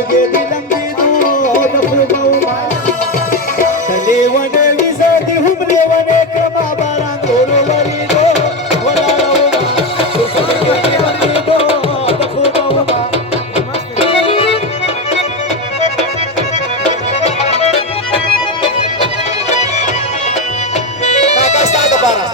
salge dilangi do da furgauma tale wane visadi humle wane kama baran doro wali do wala rauma salge dilangi do da furgauma Kakak está para.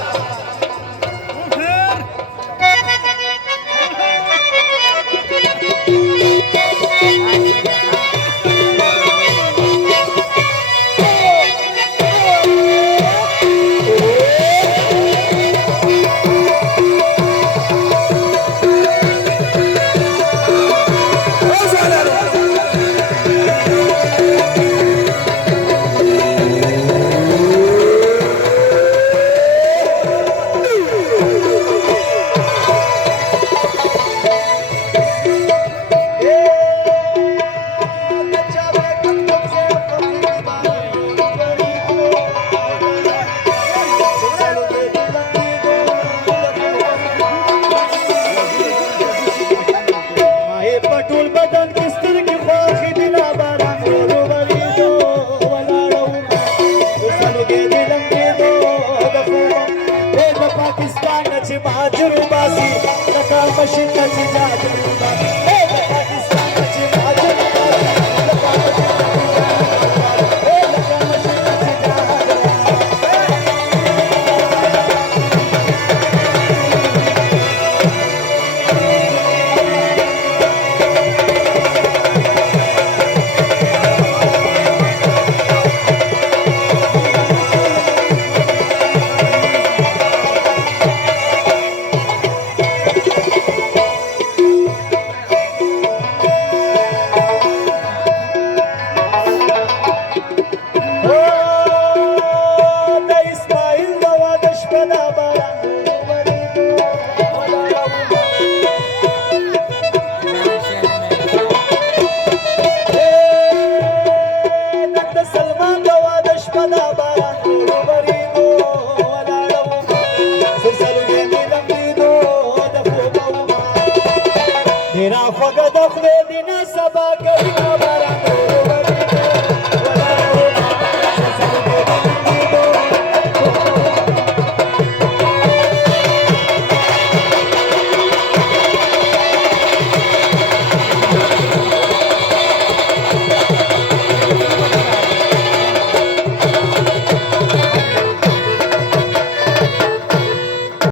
पटोल बदन किस्तर की ख्वाही दिला बारान दो worry दो वला रौमा salge dilangi do da furgauma हे पाकिस्तान ची माजरू बासी नका machine ची जाजरू बासी